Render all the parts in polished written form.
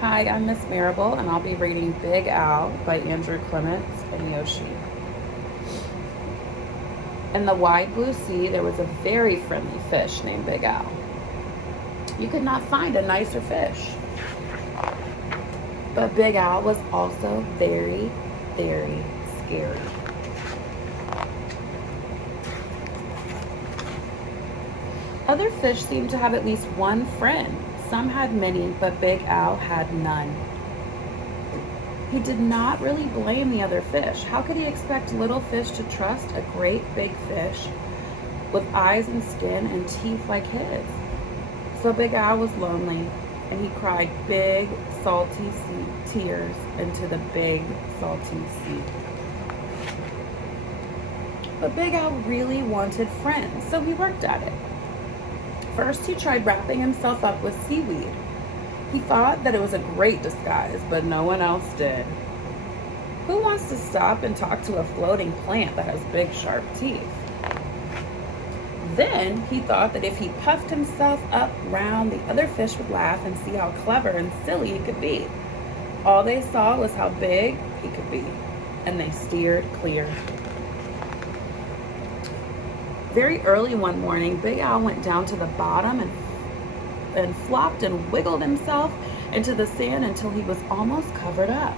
Hi, I'm Miss Marable, and I'll be reading Big Al by Andrew Clements and Yoshi. In the wide blue sea, there was a very friendly fish named Big Al. You could not find a nicer fish. But Big Al was also very, very scary. Other fish seemed to have at least one friend. Some had many, but Big Al had none. He did not really blame the other fish. How could he expect little fish to trust a great big fish with eyes and skin and teeth like his? So Big Al was lonely, and he cried big, salty tears into the big, salty sea. But Big Al really wanted friends, so he worked at it. First, he tried wrapping himself up with seaweed. He thought that it was a great disguise, but no one else did. Who wants to stop and talk to a floating plant that has big, sharp teeth? Then he thought that if he puffed himself up round, the other fish would laugh and see how clever and silly he could be. All they saw was how big he could be, and they steered clear. Very early one morning, Big Al went down to the bottom and flopped and wiggled himself into the sand until he was almost covered up.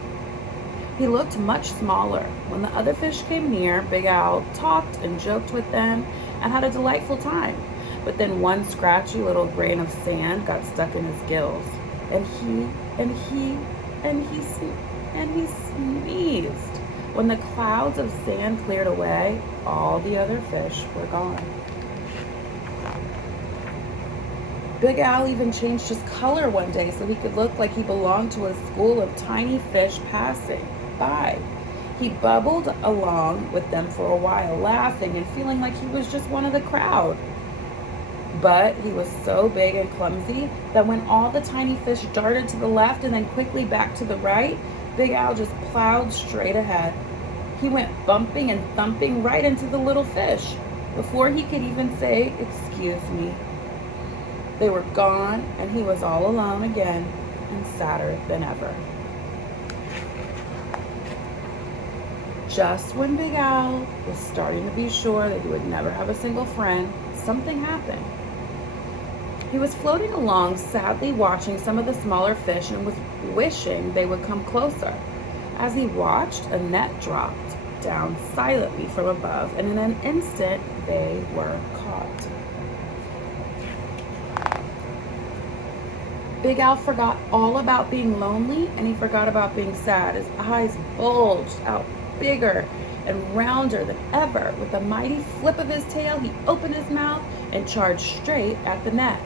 He looked much smaller. When the other fish came near, Big Al talked and joked with them and had a delightful time. But then one scratchy little grain of sand got stuck in his gills, and he sneezed. When the clouds of sand cleared away, all the other fish were gone. Big Al even changed his color one day so he could look like he belonged to a school of tiny fish passing by. He bubbled along with them for a while, laughing and feeling like he was just one of the crowd. But he was so big and clumsy that when all the tiny fish darted to the left and then quickly back to the right, Big Al just plowed straight ahead. He went bumping and thumping right into the little fish before he could even say, "Excuse me." They were gone, and he was all alone again and sadder than ever. Just when Big Al was starting to be sure that he would never have a single friend, something happened. He was floating along, sadly watching some of the smaller fish and was wishing they would come closer. As he watched, a net dropped down silently from above, and in an instant, they were caught. Big Al forgot all about being lonely, and he forgot about being sad. His eyes bulged out bigger and rounder than ever. With a mighty flip of his tail, he opened his mouth and charged straight at the net.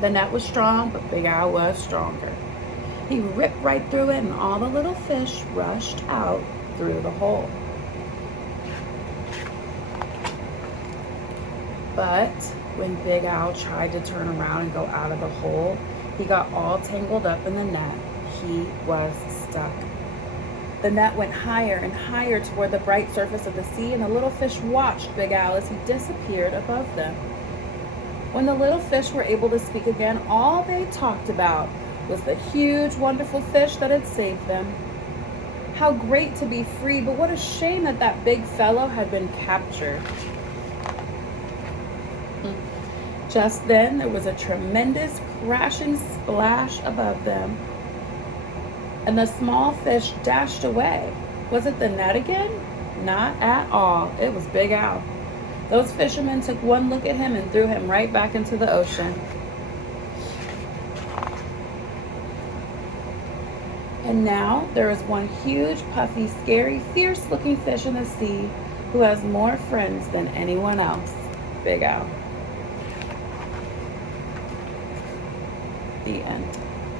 The net was strong, but Big Al was stronger. He ripped right through it, and all the little fish rushed out through the hole. But when Big Al tried to turn around and go out of the hole, he got all tangled up in the net. He was stuck. The net went higher and higher toward the bright surface of the sea, and the little fish watched Big Al as he disappeared above them. When the little fish were able to speak again, all they talked about was the huge, wonderful fish that had saved them. How great to be free, but what a shame that that big fellow had been captured. Just then, there was a tremendous crashing splash above them, and the small fish dashed away. Was it the net again? Not at all. It was Big Al. Those fishermen took one look at him and threw him right back into the ocean. And now there is one huge, puffy, scary, fierce-looking fish in the sea who has more friends than anyone else. Big Al. The end.